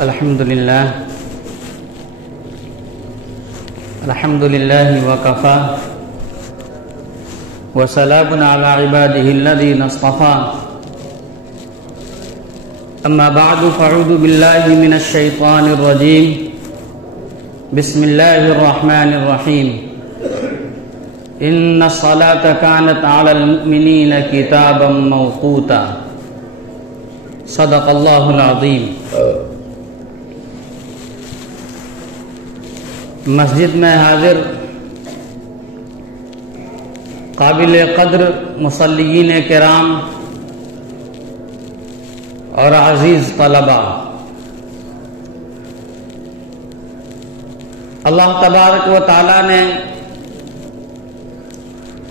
الحمد لله وكفى وسلام على عباده الذين اصطفى أما بعد فأعوذ بالله من الشيطان الرجيم بسم الله الرحمن الرحيم إن الصلاة كانت على المؤمنين كتابا موقوتا صدق الله العظيم. مسجد میں حاضر قابل قدر مصلیین کرام اور عزیز طلباء، اللہ تبارک و تعالی نے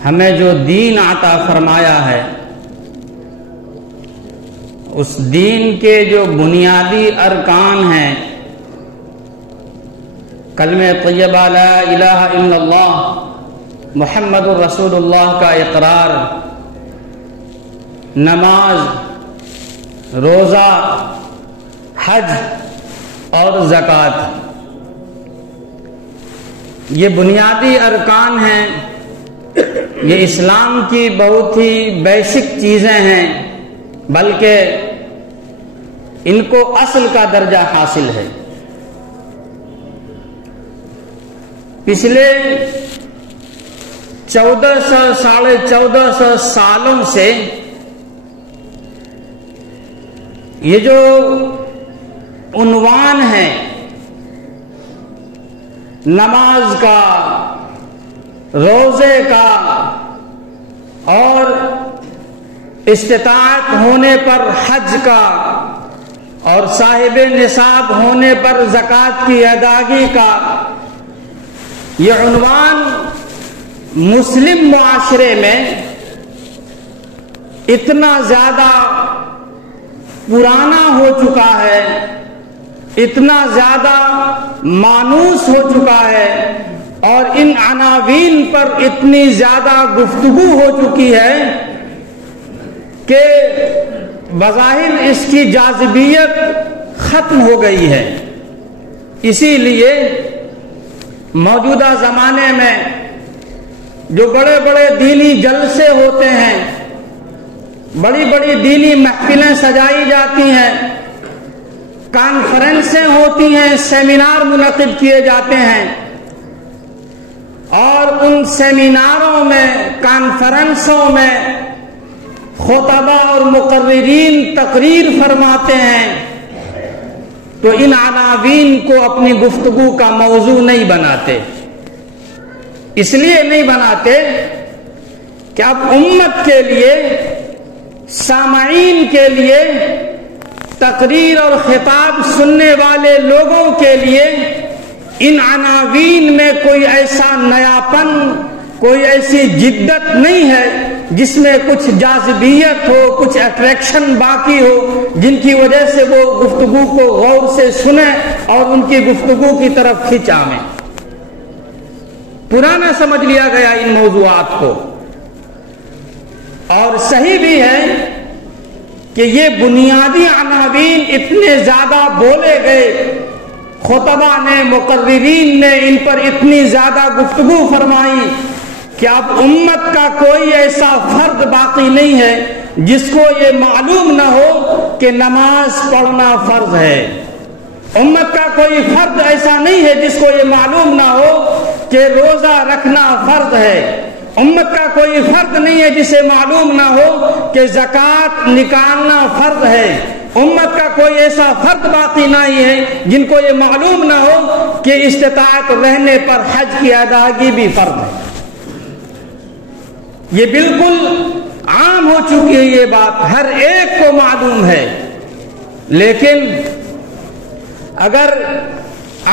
ہمیں جو دین عطا فرمایا ہے، اس دین کے جو بنیادی ارکان ہیں، کلمہ طیبہ لا الہ الا اللہ محمد الرسول اللہ کا اقرار، نماز، روزہ، حج اور زکوٰۃ، یہ بنیادی ارکان ہیں، یہ اسلام کی بہت ہی بیسک چیزیں ہیں، بلکہ ان کو اصل کا درجہ حاصل ہے. پچھلے 1400 سالوں سے یہ جو عنوان ہے نماز کا، روزے کا اور استطاعت ہونے پر حج کا اور صاحب نصاب ہونے پر زکوٰۃ کی ادائیگی کا، یہ عنوان مسلم معاشرے میں اتنا زیادہ پرانا ہو چکا ہے، اتنا زیادہ مانوس ہو چکا ہے اور ان عناوین پر اتنی زیادہ گفتگو ہو چکی ہے کہ بظاہر اس کی جاذبیت ختم ہو گئی ہے. اسی لیے موجودہ زمانے میں جو بڑے بڑے دینی جلسے ہوتے ہیں، بڑی بڑی دینی محفلیں سجائی جاتی ہیں، کانفرنسیں ہوتی ہیں، سیمینار منعقد کیے جاتے ہیں، اور ان سیمیناروں میں، کانفرنسوں میں خطباء اور مقررین تقریر فرماتے ہیں تو ان عناوین کو اپنی گفتگو کا موضوع نہیں بناتے. اس لیے نہیں بناتے کہ اب امت کے لیے، سامعین کے لیے، تقریر اور خطاب سننے والے لوگوں کے لیے ان عناوین میں کوئی ایسا نیاپن، کوئی ایسی جدت نہیں ہے جس میں کچھ جاذبیت ہو، کچھ اٹریکشن باقی ہو، جن کی وجہ سے وہ گفتگو کو غور سے سنیں اور ان کی گفتگو کی طرف کھینچ آئیں. پرانا سمجھ لیا گیا ان موضوعات کو، اور صحیح بھی ہے کہ یہ بنیادی عناوین اتنے زیادہ بولے گئے، خطباء نے، مقررین نے ان پر اتنی زیادہ گفتگو فرمائی کہ اب امت کا کوئی ایسا فرد باقی نہیں ہے جس کو یہ معلوم نہ ہو کہ نماز پڑھنا فرض ہے. امت کا کوئی فرد ایسا نہیں ہے جس کو یہ معلوم نہ ہو کہ روزہ رکھنا فرض ہے. امت کا کوئی فرد نہیں ہے جسے معلوم نہ ہو کہ زکوٰۃ نکالنا فرض ہے. امت کا کوئی ایسا فرد باقی نہیں ہے جن کو یہ معلوم نہ ہو کہ استطاعت رہنے پر حج کی ادائیگی بھی فرض ہے. یہ بالکل عام ہو چکی ہے، یہ بات ہر ایک کو معلوم ہے. لیکن اگر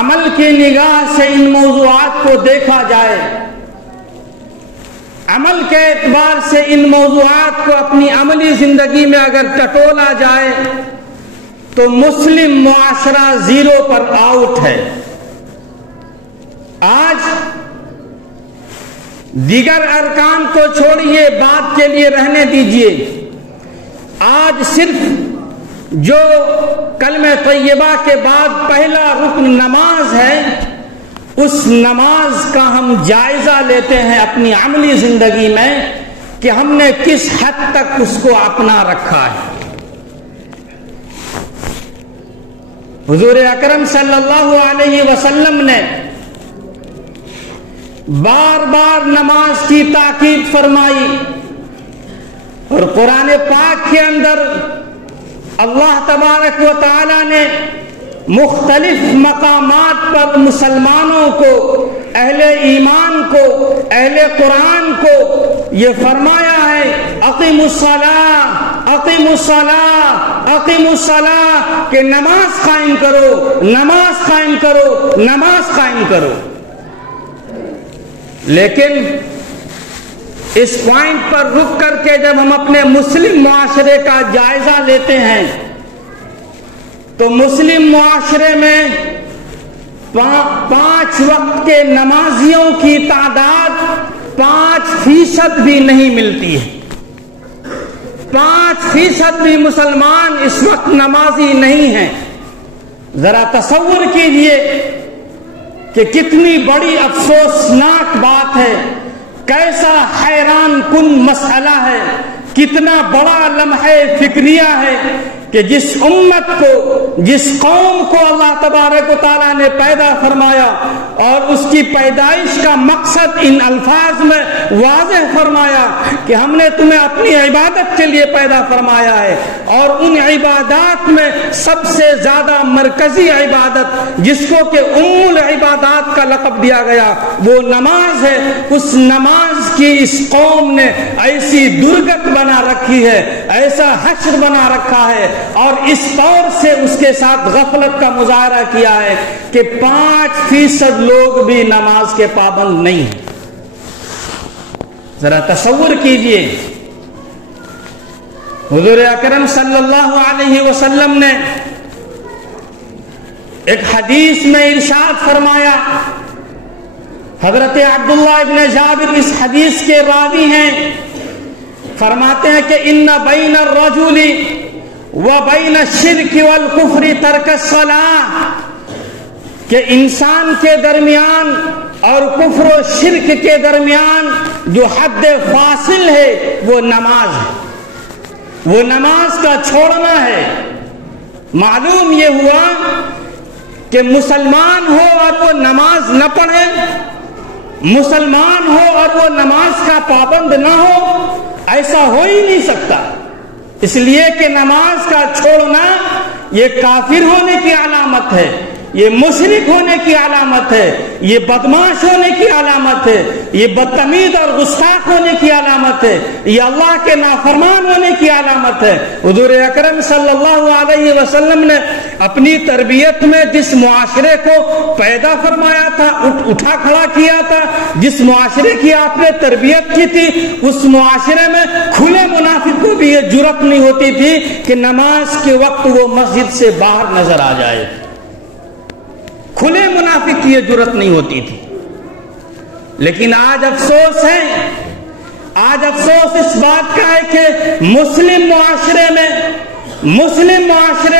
عمل کی نگاہ سے ان موضوعات کو دیکھا جائے، عمل کے اعتبار سے ان موضوعات کو اپنی عملی زندگی میں اگر ٹٹولا جائے تو مسلم معاشرہ زیرو پر آؤٹ ہے. آج دیگر ارکان کو چھوڑیے، بات کے لیے رہنے دیجئے، آج صرف جو کلمہ طیبہ کے بعد پہلا رکن نماز ہے، اس نماز کا ہم جائزہ لیتے ہیں اپنی عملی زندگی میں کہ ہم نے کس حد تک اس کو اپنا رکھا ہے۔ حضور اکرم صلی اللہ علیہ وسلم نے بار بار نماز کی تاکید فرمائی، اور قرآن پاک کے اندر اللہ تبارک و تعالی نے مختلف مقامات پر مسلمانوں کو، اہل ایمان کو، اہل قرآن کو یہ فرمایا ہے اقیموا الصلاۃ، اقیموا الصلاۃ، اقیموا الصلاۃ، کہ نماز قائم کرو، نماز قائم کرو، نماز قائم کرو۔ لیکن اس پوائنٹ پر رک کر کے جب ہم اپنے مسلم معاشرے کا جائزہ لیتے ہیں تو مسلم معاشرے میں 5 وقت کے نمازیوں کی تعداد 5% بھی نہیں ملتی ہے۔ 5% بھی مسلمان اس وقت نمازی نہیں ہیں۔ ذرا تصور کیجئے کہ کتنی بڑی افسوسناک بات ہے، کیسا حیران کن مسئلہ ہے، کتنا بڑا لمحہ فکریہ ہے کہ جس امت کو، جس قوم کو اللہ تبارک و تعالیٰ نے پیدا فرمایا اور اس کی پیدائش کا مقصد ان الفاظ میں واضح فرمایا کہ ہم نے تمہیں اپنی عبادت کے لیے پیدا فرمایا ہے، اور ان عبادات میں سب سے زیادہ مرکزی عبادت جس کو کہ ام العبادات کا لقب دیا گیا وہ نماز ہے، اس نماز کی اس قوم نے ایسی درگت بنا رکھی ہے، ایسا حشر بنا رکھا ہے، اور اس طور سے اس کے ساتھ غفلت کا مظاہرہ کیا ہے کہ 5% لوگ بھی نماز کے پابند نہیں ہیں۔ ذرا تصور کیجئے، حضور اکرم صلی اللہ علیہ وسلم نے ایک حدیث میں ارشاد فرمایا، حضرت عبداللہ ابن جابر اس حدیث کے راوی ہیں، فرماتے ہیں کہ ان بین الرجل وبین الشرک والکفر ترک الصلاۃ، کہ انسان کے درمیان اور کفر و شرک کے درمیان جو حد فاصل ہے وہ نماز ہے، وہ نماز کا چھوڑنا ہے۔ معلوم یہ ہوا کہ مسلمان ہو اور وہ نماز نہ پڑھے، مسلمان ہو اور وہ نماز کا پابند نہ ہو، ایسا ہو ہی نہیں سکتا، اس لیے کہ نماز کا چھوڑنا یہ کافر ہونے کی علامت ہے، یہ مشرک ہونے کی علامت ہے، یہ بدماش ہونے کی علامت ہے، یہ بدتمیز اور گستاخ ہونے کی علامت ہے، یہ اللہ کے نافرمان ہونے کی علامت ہے۔ حضور اکرم صلی اللہ علیہ وسلم نے اپنی تربیت میں جس معاشرے کو پیدا فرمایا تھا، اٹھا کھڑا کیا تھا، جس معاشرے کی آپ نے تربیت کی تھی، اس معاشرے میں کھلے منافق کو بھی یہ جرأت نہیں ہوتی تھی کہ نماز کے وقت وہ مسجد سے باہر نظر آ جائے، کھلے منافق کی یہ جرأت نہیں ہوتی تھی۔ لیکن آج افسوس ہے، آج افسوس اس بات کا ہے کہ مسلم معاشرے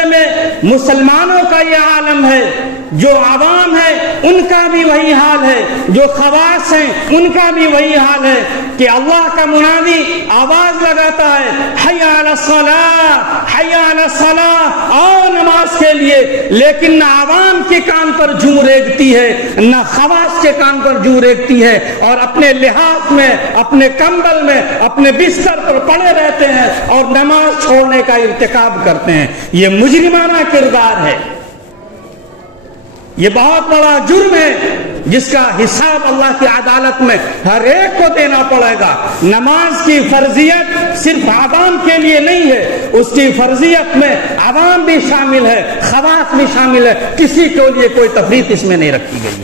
میں مسلمانوں کا یہ عالم ہے، جو عوام ہے ان کا بھی وہی حال ہے، جو خواص ہیں ان کا بھی وہی حال ہے کہ اللہ کا منادی آواز لگاتا ہے حی علی الصلاۃ، حی علی الصلاۃ، آؤ نماز کے لیے، لیکن نہ عوام کے کان پر جوں ریگتی ہے، نہ خواص کے کان پر جوں ریگتی ہے، اور اپنے لحاظ میں، اپنے کمبل میں، اپنے بستر پر پڑے رہتے ہیں اور نماز چھوڑنے کا ارتکاب کرتے ہیں۔ یہ مجرمانہ کردار ہے، یہ بہت بڑا جرم ہے جس کا حساب اللہ کی عدالت میں ہر ایک کو دینا پڑے گا۔ نماز کی فرضیت صرف عوام کے لیے نہیں ہے، اس کی فرضیت میں عوام بھی شامل ہے، خواص بھی شامل ہے، کسی کے لیے کوئی تفریق اس میں نہیں رکھی گئی۔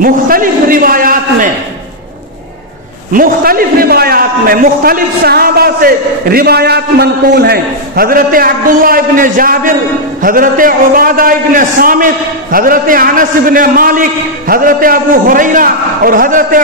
مختلف روایات میں مختلف صحابہ سے روایات منقول ہیں۔ حضرت عبداللہ ابن جابر، حضرت عبادہ ابن صامت، حضرت انس ابن مالک، حضرت ابو ہریرہ اور حضرت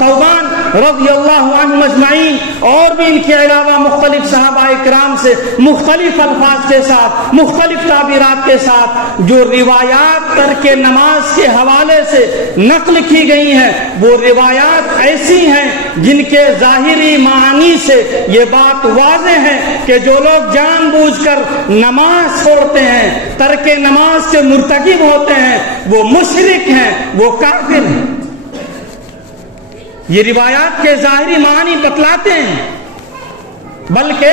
ثوبان رضی اللہ عنہم اجمعین اور بھی ان کے علاوہ مختلف صحابہ کرام سے مختلف الفاظ کے ساتھ مختلف تعبیرات کے ساتھ جو روایات ترک نماز کے حوالے سے نقل کی گئی ہیں وہ روایات ایسی ہیں جن کے ظاہری معانی سے یہ بات واضح ہے کہ جو لوگ جان بوجھ کر نماز چھوڑتے ہیں ترک نماز کے مرتکب ہوتے ہیں وہ مشرک ہیں وہ کافر ہیں. یہ روایات کے ظاہری معنی بتلاتے ہیں. بلکہ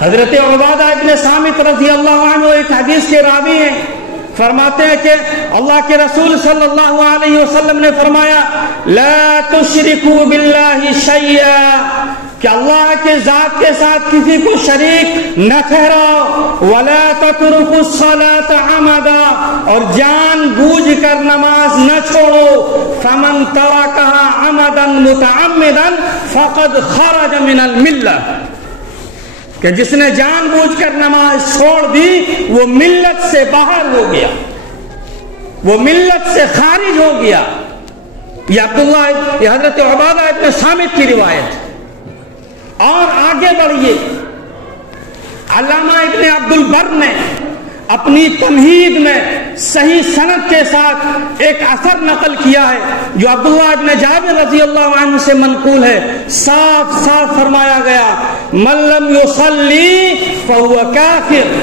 حضرت عبادہ ابن صامت رضی اللہ عنہ ایک حدیث کے راوی ہیں, فرماتے ہیں کہ اللہ کے رسول صلی اللہ علیہ وسلم نے فرمایا لا تشرکوا باللہ شیئا, کہ اللہ کے ذات کے ساتھ کسی کو شریک نہ ٹھہراؤ, ولا تترکوا الصلاة عمدا, اور جان بوجھ کر نماز نہ چھوڑو, فمن ترکها عمدا متعمدا فقد خرج من الملہ, کہ جس نے جان بوجھ کر نماز چھوڑ دی وہ ملت سے باہر ہو گیا, وہ ملت سے خارج ہو گیا. یہ عبداللہ یہ حضرت عبادہ ابن صامت کی روایت. اور آگے بڑھیے, علامہ ابن عبد البر نے اپنی تمہید میں صحیح سند کے ساتھ ایک اثر نقل کیا ہے جو عبداللہ ابن جابر رضی اللہ عنہ سے منقول ہے. صاف صاف فرمایا گیا من لم یصلی فہو کافر,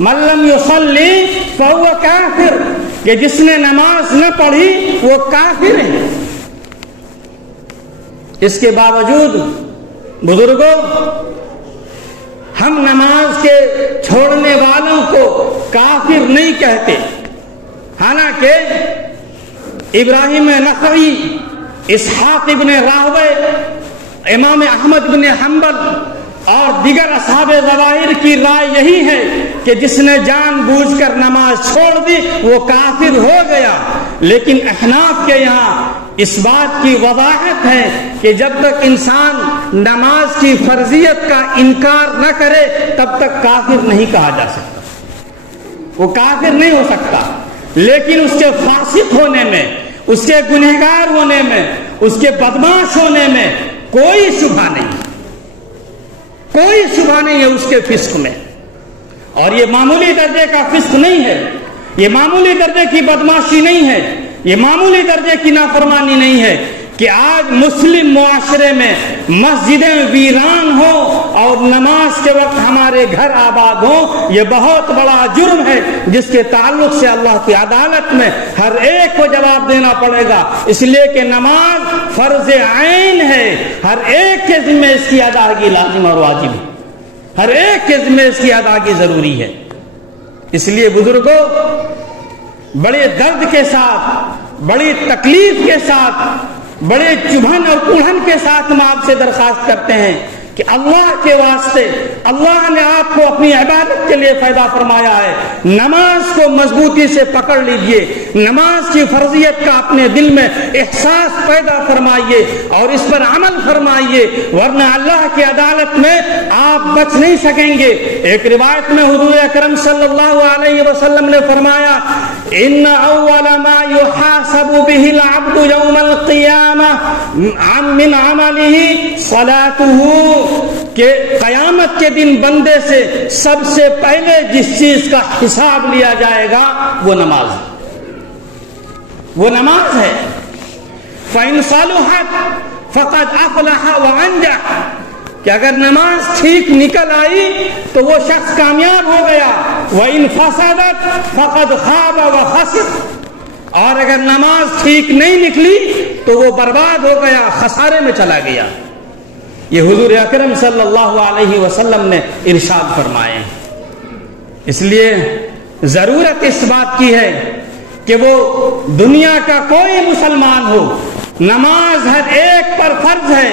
من لم یصلی فہو کافر, کہ جس نے نماز نہ پڑھی وہ کافر ہے. اس کے باوجود بزرگوں ہم نماز کے چھوڑنے والوں کو کافر نہیں کہتے, حالانکہ ابراہیم نخعی, اسحاق ابن راہوے, امام احمد بن حنبل اور دیگر اصحاب ظواہر کی رائے یہی ہے کہ جس نے جان بوجھ کر نماز چھوڑ دی وہ کافر ہو گیا. لیکن احناف کے یہاں اس بات کی وضاحت ہے کہ جب تک انسان نماز کی فرضیت کا انکار نہ کرے تب تک کافر نہیں کہا جا سکتا, وہ کافر نہیں ہو سکتا. لیکن اس کے فاسق ہونے میں, اس کے گنہگار ہونے میں, اس کے بدماش ہونے میں کوئی شبہ نہیں, کوئی شبہ نہیں ہے اس کے فسق میں. اور یہ معمولی درجے کا فسق نہیں ہے, یہ معمولی درجے کی بدماشی نہیں ہے, یہ معمولی درجے کی نافرمانی نہیں ہے کہ آج مسلم معاشرے میں مسجدیں ویران ہوں اور نماز کے وقت ہمارے گھر آباد ہوں. یہ بہت بڑا جرم ہے جس کے تعلق سے اللہ کی عدالت میں ہر ایک کو جواب دینا پڑے گا, اس لیے کہ نماز فرض عین ہے, ہر ایک کے ذمہ اس کی ادائیگی لازم اور واجب ہے, ہر ایک کے ذمہ اس کی ادائیگی ضروری ہے. اس لیے بزرگوں بڑے درد کے ساتھ, بڑی تکلیف کے ساتھ, بڑے چبھن اور کڑھن کے ساتھ ہم آپ سے درخواست کرتے ہیں کہ اللہ کے واسطے, اللہ نے آپ کو اپنی عبادت کے لیے پیدا فرمایا ہے, نماز کو مضبوطی سے پکڑ لیجئے, نماز کی فرضیت کا اپنے دل میں احساس پیدا فرمائیے اور اس پر عمل فرمائیے, ورنہ اللہ کی عدالت میں آپ بچ نہیں سکیں گے. ایک روایت میں حضور اکرم صلی اللہ علیہ وسلم نے فرمایا ان اول ما يحاسب به العبد يوم القيامة من عمله صلاته, کہ قیامت کے دن بندے سے سب سے پہلے جس چیز کا حساب لیا جائے گا وہ نماز ہے, وہ نماز ہے. فَإِنْ صَلُحَتْ فَقَدْ أَفْلَحَ وَأَنْجَحَ, کہ اگر نماز ٹھیک نکل آئی تو وہ شخص کامیاب ہو گیا. وَإِنْ فَسَدَتْ فَقَدْ خَابَ وَخَسِرَ, اور اگر نماز ٹھیک نہیں نکلی تو وہ برباد ہو گیا, خسارے میں چلا گیا. یہ حضور اکرم صلی اللہ علیہ وسلم نے ارشاد فرمائے. اس لیے ضرورت اس بات کی ہے کہ وہ دنیا کا کوئی مسلمان ہو, نماز ہر ایک پر فرض ہے.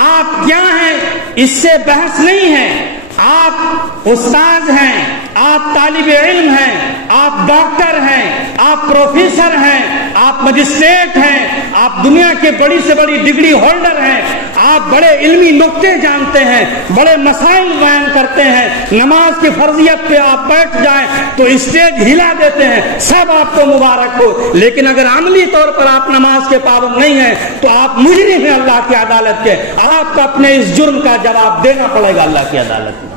آپ کیا ہیں اس سے بحث نہیں ہے, آپ استاد ہیں, آپ طالب علم ہیں, آپ ڈاکٹر ہیں, آپ پروفیسر ہیں, آپ مجسٹریٹ ہیں, آپ دنیا کے بڑی سے بڑی ڈگری ہولڈر ہیں, آپ بڑے علمی نکتے جانتے ہیں, بڑے مسائل بیان کرتے ہیں, نماز کی فرضیت پہ آپ بیٹھ جائیں تو اسٹیج ہلا دیتے ہیں, سب آپ کو مبارک ہو. لیکن اگر عملی طور پر آپ نماز کے پابند نہیں ہیں تو آپ مجرم ہیں اللہ کی عدالت کے. آپ کو اپنے اس جرم کا جواب دینا پڑے گا اللہ کی عدالت میں.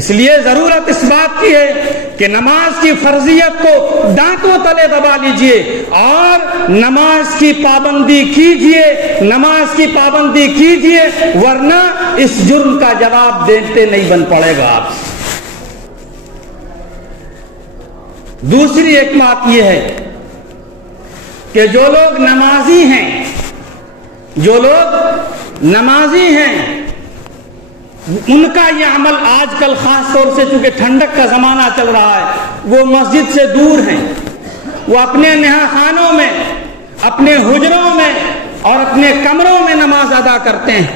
اس لیے ضرورت اس بات کی ہے کہ نماز کی فرضیت کو دانتوں تلے دبا لیجئے اور نماز کی پابندی کیجئے, نماز کی پابندی کیجئے, ورنہ اس جرم کا جواب دیتے نہیں بن پڑے گا آپ. دوسری ایک بات یہ ہے کہ جو لوگ نمازی ہیں, جو لوگ نمازی ہیں, ان کا یہ عمل آج کل خاص طور سے چونکہ ٹھنڈک کا زمانہ چل رہا ہے, وہ مسجد سے دور ہیں, وہ اپنے نہا خانوں میں, اپنے حجروں میں اور اپنے کمروں میں نماز ادا کرتے ہیں.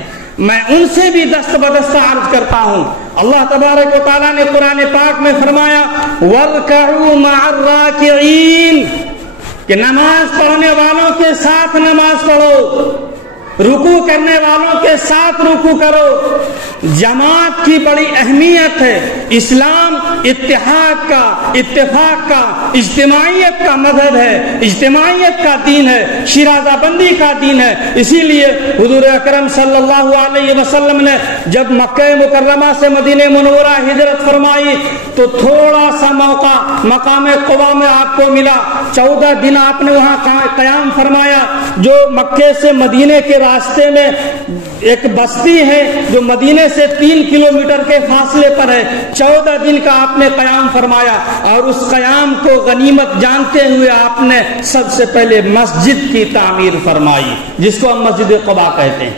میں ان سے بھی دست بدست عرض کرتا ہوں, اللہ تبارک و تعالیٰ نے قرآن پاک میں فرمایا وَارْكَعُوا مَعَ الرَّاكِعِينَ کہ نماز پڑھنے والوں کے ساتھ نماز پڑھو, رکوع کرنے والوں کے ساتھ رکوع کرو. جماعت کی بڑی اہمیت ہے. اسلام اتحاد کا, اتفاق کا, اجتماعیت کا مذہب ہے, اجتماعیت کا دین ہے, شیرازہ بندی کا دین ہے. اسی لیے حضور اکرم صلی اللہ علیہ وسلم نے جب مکہ مکرمہ سے مدینہ منورہ ہجرت فرمائی تو تھوڑا سا موقع مقام قبا میں آپ کو ملا. 14 دن آپ نے وہاں قیام فرمایا. جو مکے سے مدینے کے راستے میں ایک بستی ہے جو مدینے سے 3 کلومیٹر کے فاصلے پر ہے, 14 دن کا آپ نے قیام فرمایا اور اس قیام کو غنیمت جانتے ہوئے آپ نے سب سے پہلے مسجد کی تعمیر فرمائی جس کو ہم مسجد قباء کہتے ہیں.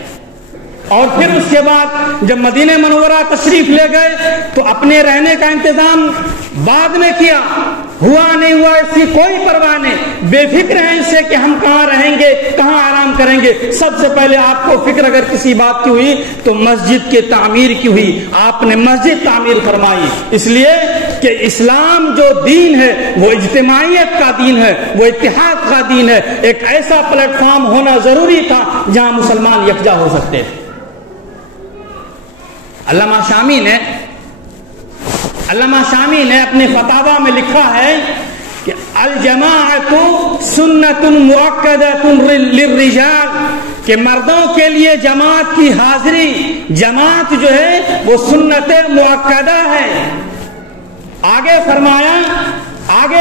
اور پھر اس کے بعد جب مدینہ منورہ تشریف لے گئے تو اپنے رہنے کا انتظام بعد میں کیا. ہوا نہیں ہوا اس کی کوئی پرواہ نہیں, بے فکر ہیں اس سے کہ ہم کہاں رہیں گے, کہاں آرام کریں گے. سب سے پہلے آپ کو فکر اگر کسی بات کی ہوئی تو مسجد کے تعمیر کی ہوئی. آپ نے مسجد تعمیر فرمائی اس لیے کہ اسلام جو دین ہے وہ اجتماعیت کا دین ہے, وہ اتحاد کا دین ہے. ایک ایسا پلیٹ فارم ہونا ضروری تھا جہاں مسلمان یکجا ہو سکتے تھے. علامہ شامی نے اپنے فتاوی میں لکھا ہے کہ الجماعت سنت مؤکدۃ للرجال کہ مردوں کے لیے جماعت کی حاضری, جماعت جو ہے وہ سنت مؤکدہ ہے. آگے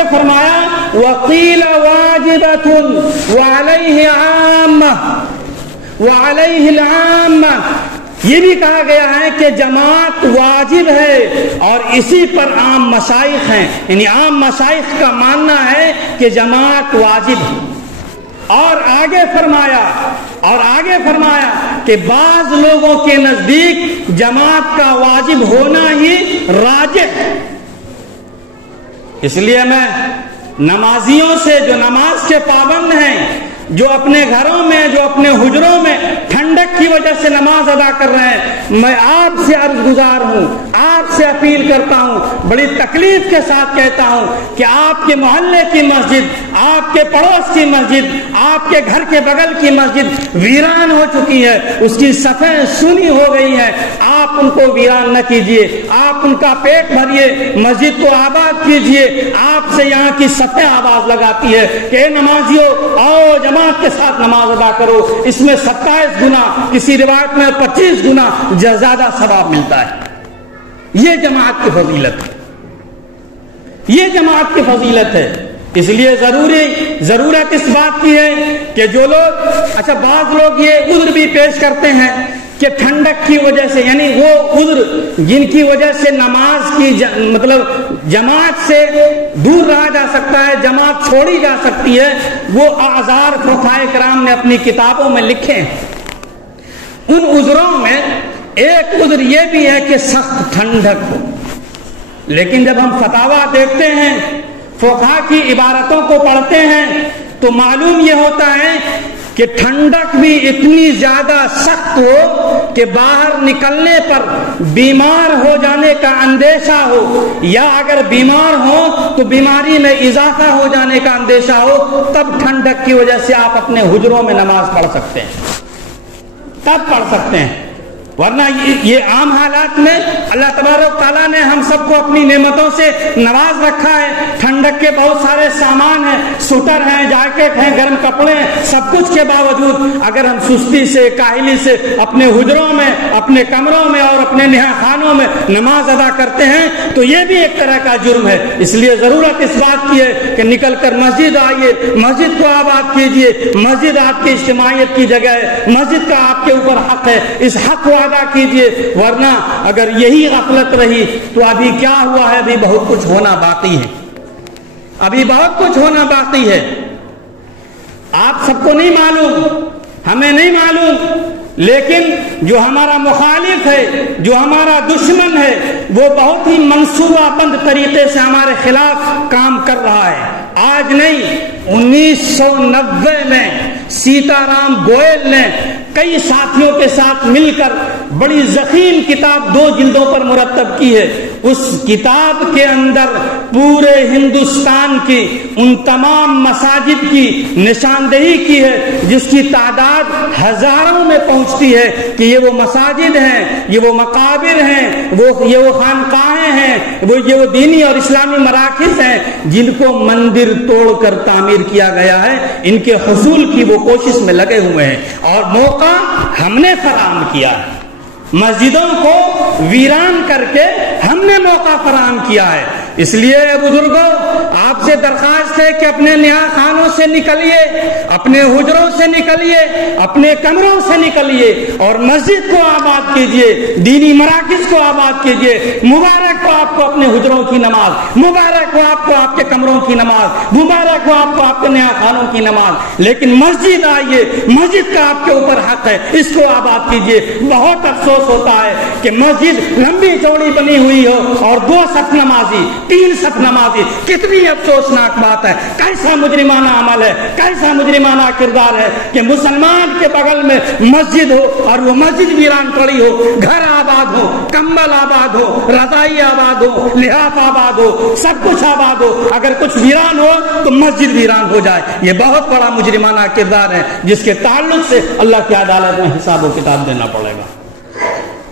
فرمایا وقیل واجبۃ وعلیہ العامہ یہ بھی کہا گیا ہے کہ جماعت واجب ہے اور اسی پر عام مشائخ ہیں. یعنی عام مشائخ کا ماننا ہے کہ جماعت واجب ہے. اور آگے فرمایا کہ بعض لوگوں کے نزدیک جماعت کا واجب ہونا ہی راجح ہے. اس لیے میں نمازیوں سے جو نماز کے پابند ہیں, جو اپنے گھروں میں, جو اپنے حجروں میں ٹھنڈک کی وجہ سے نماز ادا کر رہے ہیں, میں آپ سے عرض گزار ہوں, آپ سے اپیل کرتا ہوں, بڑی تکلیف کے ساتھ کہتا ہوں کہ آپ کے محلے کی مسجد, آپ کے پڑوس کی مسجد, آپ کے گھر کے بغل کی مسجد ویران ہو چکی ہے, اس کی صفیں سنی ہو گئی ہیں. آپ ان کو ویران نہ کیجیے, آپ ان کا پیٹ بھریے, مسجد کو آباد کیجیے. آپ سے یہاں کی صفیں آواز لگاتی ہے کہ اے نمازیوں آؤ جماعت کے ساتھ نماز ادا کرو. اس میں 27 گنا, کسی روایت میں 25 گنا زیادہ ثواب ملتا ہے. یہ جماعت کی فضیلت ہے, یہ جماعت کی فضیلت ہے. اس لیے ضرورت اس بات کی ہے کہ جو لوگ, اچھا بعض لوگ یہ عذر بھی پیش کرتے ہیں کہ ٹھنڈک کی وجہ سے, یعنی وہ عذر جن کی وجہ سے نماز کی مطلب جماعت سے دور رہا جا سکتا ہے, جماعت چھوڑی جا سکتی ہے, وہ اعذار فقہائے کرام نے اپنی کتابوں میں لکھے ہیں. ان عذروں میں ایک عذر یہ بھی ہے کہ سخت ٹھنڈک ہو. لیکن جب ہم فتاوی دیکھتے ہیں, فقہا کی عبارتوں کو پڑھتے ہیں تو معلوم یہ ہوتا ہے کہ ٹھنڈک بھی اتنی زیادہ سخت ہو کہ باہر نکلنے پر بیمار ہو جانے کا اندیشہ ہو، یا اگر بیمار ہو تو بیماری میں اضافہ ہو جانے کا اندیشہ ہو، تب ٹھنڈک کی وجہ سے آپ اپنے حجروں میں نماز پڑھ سکتے ہیں، تب پڑھ سکتے ہیں۔ ورنہ یہ عام حالات میں اللہ تبارک تعالیٰ نے ہم سب کو اپنی نعمتوں سے نواز رکھا ہے، ٹھنڈک کے بہت سارے سامان ہیں، سوٹر ہیں، جیکٹ ہیں، گرم کپڑے ہیں، سب کچھ کے باوجود اگر ہم سستی سے، کاہلی سے اپنے حجروں میں، اپنے کمروں میں اور اپنے نہا خانوں میں نماز ادا کرتے ہیں تو یہ بھی ایک طرح کا جرم ہے۔ اس لیے ضرورت اس بات کی ہے کہ نکل کر مسجد آئیے، مسجد کو آباد کیجیے، مسجد آپ کی اجتماعیت کی جگہ ہے، مسجد کا آپ کے اوپر حق ہے، اس حق کو ادا کیجیے۔ ورنہ اگر یہی غفلت رہی تو ابھی کیا ہوا ہے، ابھی بہت کچھ ہونا باقی ہے، ابھی بہت کچھ ہونا باقی ہے۔ آپ سب کو نہیں معلوم، ہمیں نہیں معلوم، لیکن جو ہمارا مخالف ہے، جو ہمارا دشمن ہے، وہ بہت ہی منصوبہ بند طریقے سے ہمارے خلاف کام کر رہا ہے۔ آج نہیں، 1990 میں سیتا رام گوئل نے کئی ساتھیوں کے ساتھ مل کر بڑی ضخیم کتاب 2 جلدوں پر مرتب کی ہے۔ اس کتاب کے اندر پورے ہندوستان کی ان تمام مساجد کی نشاندہی کی ہے جس کی تعداد ہزاروں میں پہنچتی ہے، کہ یہ وہ مساجد ہیں، یہ وہ مقابر ہیں، یہ وہ خانقاہیں ہیں، یہ وہ دینی اور اسلامی مراکز ہیں جن کو مندر توڑ کر تعمیر کیا گیا ہے۔ ان کے حصول کی وہ کوشش میں لگے ہوئے ہیں، اور موقع ہم نے فراہم کیا ہے، مسجدوں کو ویران کر کے ہم نے موقع فراہم کیا ہے۔ اس لیے بزرگوں، آپ سے درخواست ہے کہ اپنے نہا خانوں سے نکلیے، اپنے حجروں سے نکلیے، اپنے کمروں سے نکلیے اور مسجد کو آباد کیجیے، دینی مراکز کو آباد کیجیے۔ مبارک ہو آپ کو اپنے حجروں کی نماز، مبارک ہو آپ کو آپ کے کمروں کی نماز، مبارک ہو آپ کو آپ کے نہا خانوں کی نماز، لیکن مسجد آئیے، مسجد کا آپ کے اوپر حق ہے، اس کو آباد کیجیے۔ بہت افسوس ہوتا ہے کہ مسجد لمبی چوڑی بنی ہوئی ہو اور 2 صف نمازی، 3 صف نمازی، کتنی افسوسناک بات ہے، کیسا مجرمانہ عمل ہے، کیسا مجرمانہ کردار ہے کہ مسلمان کے بغل میں مسجد ہو اور وہ مسجد ویران پڑی ہو، گھر آباد ہو، کمبل آباد ہو، رضائی آباد ہو، لحاف آباد ہو، سب کچھ آباد ہو، اگر کچھ ویران ہو تو مسجد ویران ہو جائے۔ یہ بہت بڑا مجرمانہ کردار ہے جس کے تعلق سے اللہ کی عدالت میں حساب و کتاب دینا پڑے گا۔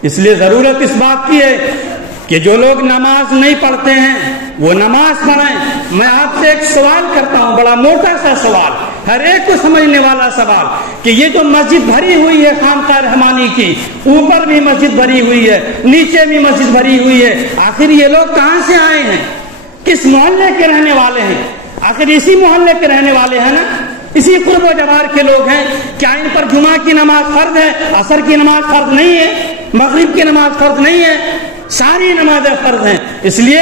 اس لیے ضرورت اس بات کی ہے کہ جو لوگ نماز نہیں پڑھتے ہیں وہ نماز پڑھیں۔ میں آپ سے ایک سوال کرتا ہوں، بڑا موٹا سا سوال، ہر ایک کو سمجھنے والا سوال، کہ یہ جو مسجد بھری ہوئی ہے خانقاہ رحمانی کی، اوپر بھی مسجد بھری ہوئی ہے، نیچے بھی مسجد بھری ہوئی ہے، آخر یہ لوگ کہاں سے آئے ہیں؟ کس محلے کے رہنے والے ہیں؟ آخر اسی محلے کے رہنے والے ہیں نا، اسی قرب و جوار کے لوگ ہیں۔ کیا ان پر جمعہ کی نماز فرض ہے؟ عصر کی نماز فرض نہیں ہے؟ مغرب کی نماز فرض نہیں ہے؟ ساری نمازیں فرض ہیں۔ اس لیے